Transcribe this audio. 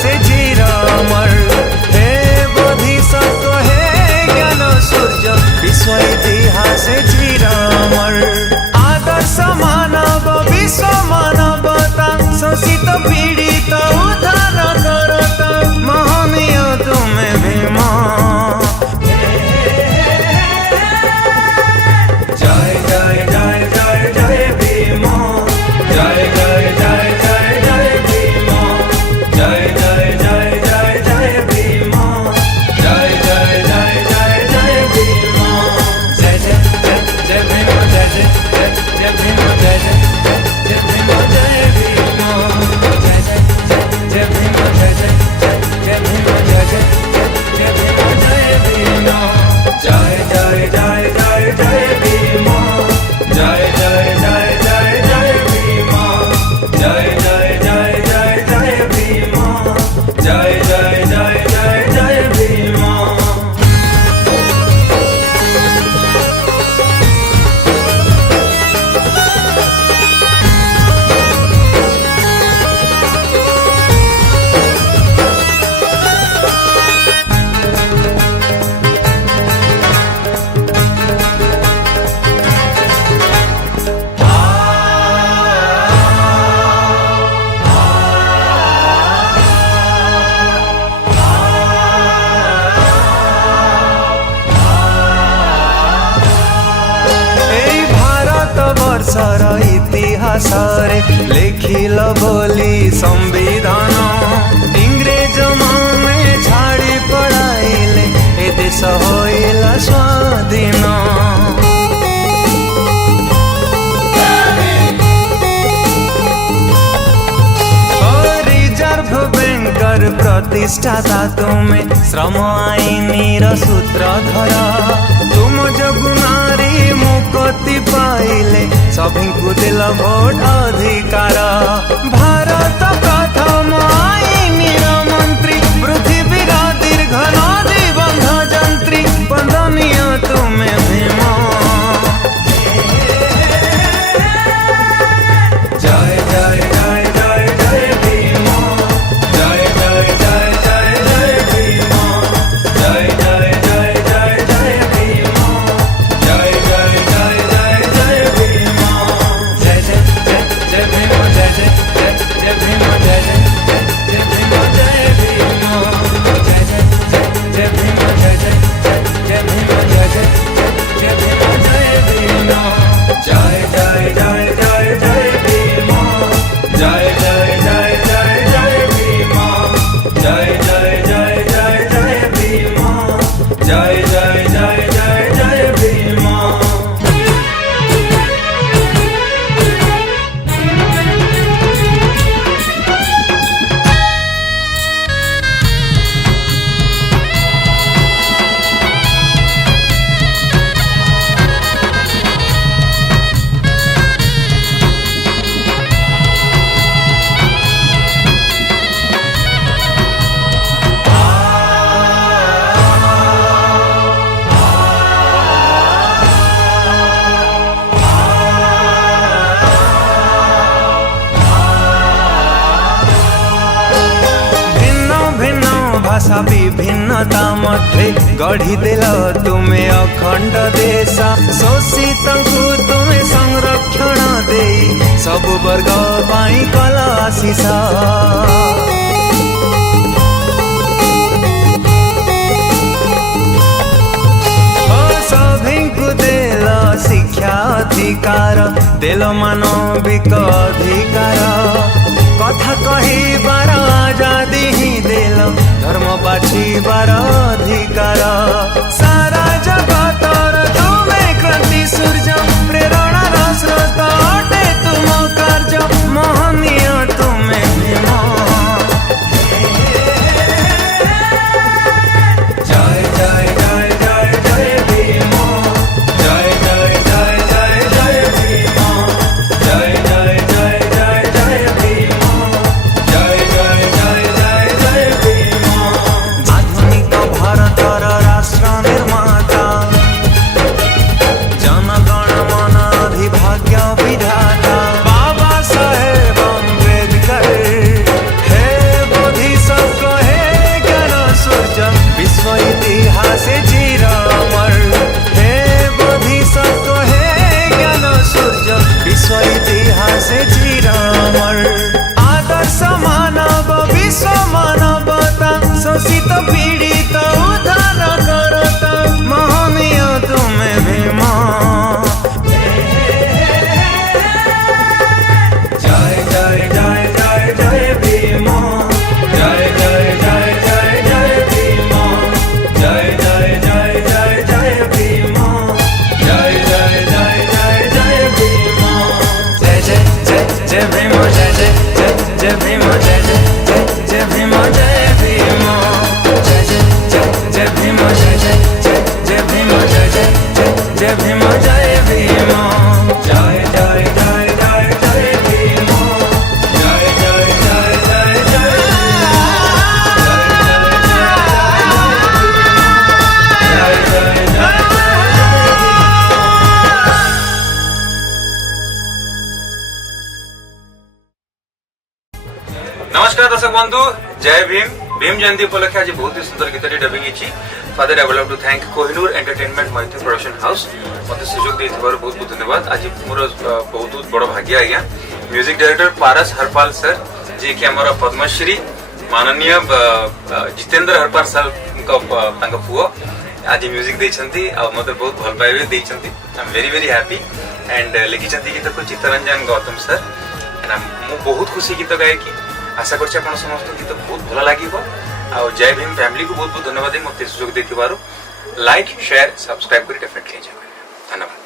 इतिहासे चिरमर हे बोधिसत्व हे ज्ञान सूर्य विश्व इतिहासे चिरमर आदर्श मानव विश्व मानवता शोषित पीड़ित उद्धार करता महनीय तुमे भीम जय जय जय जय जय भीम जय जय जय जय जय भीम जय जय जय जय जय भीम जय जय जय जय जय भीम जय जय जय जय भीम जय जय जय जय भीम जय जय जय भीम जय भीम जय जय जय भीम जय जय जय भीम जय जय जय भीम जय भीम जय जय जय जय जय भीम जय जय जय जय जय भीम जय जय जय जय जय भीम जय जय जय जय जय भीम वर्षर इतिहास लिखिल बोली संविधान इंग्रेज माने छाड़ी पढ़ाइले ए देश होइला स्वाधीन रिजर्व बैंकर प्रतिष्ठाता तुमे श्रम आईनीर सूत्रधर तुम जगु नारी मुक्ति पाइले सभी को दिल भोट अधिकार भारत प्रथम आईनीर मंत्री पृथ्वीर दीर्घ नदी बंध जंत्री वंदनीय तुमे भीम जय जय जय जय जय भीम जय जय जय जय जय भीम जय जय जय जय जय भीम जय जय जय जय जय भीम जय जय जय जय भीम जय जय जय जय भीम जय जय जय भीम जय भीम जय जय जय भीम जय जय जय भीम जय जय जय भीम जय भीम जय जय जय जय जय भीम जय जय जय जय जय भीम जय जय जय जय जय भीम जय जय जय जय जय भीम भाषा विभिन्नता मध्ये गढ़ी देल तुमे अखंड देश शोषित तुमे संरक्षण दे सब वर्ग पाई कल आशीष सभी को देल शिक्षा अधिकार देल मानविक अधिकार कथा कहिबार आजादी ही देल धर्म बाछिबार अधिकार सारा जगतर तुमे क्रांति सूर्य प्रेरणार स्रोत अटे तुम कार्य महनीय तुमे भीम जय जय जय जय जय भीम जय जय जय जय जय भीम जय जय जय जय जय भीम जय जय जय जय जय भीम आधुनिक भारतर राष्ट्र निर्माण जय भीम जय जय जय भीम जय भीम जय जय जय भीम जय जय जय भीम जय जय भीम जय भीम जय जय जय जय जय भीम जय जय जय जय जय नमस्कार दर्शक बंधु जय भीम भीम जयंती उपलक्षे आज बहुत ही सुंदर गीत dubbing father I would like to thank Kohinoor Entertainment Maithili Production House मत सुजोग देथिबार बहुत बहुत धन्यवाद। आज मोर बहुत बड़ भाग्य आज्ञा म्यूजिक डायरेक्टर पारस हरपाल सर जे कि हमर पद्मश्री माननीय जितेंद्र हरपाल सर पुओ आज म्यूजिक देछंती आ मते बहुत भल पाइबे देछंती। I am very happy and लिखिछंती गीत को चित्तरंजन गौतम सर मु बहुत खुशी गीत गाए कि आशा करछि आपण समस्त गीत बहुत भल लागिबो। आ जय भीम फैमिली को बहुत बहुत धन्यवाद मते सुजोग देथिबारु। लाइक शेयर सब्सक्राइब करी डेफिनेटली धन्यवाद।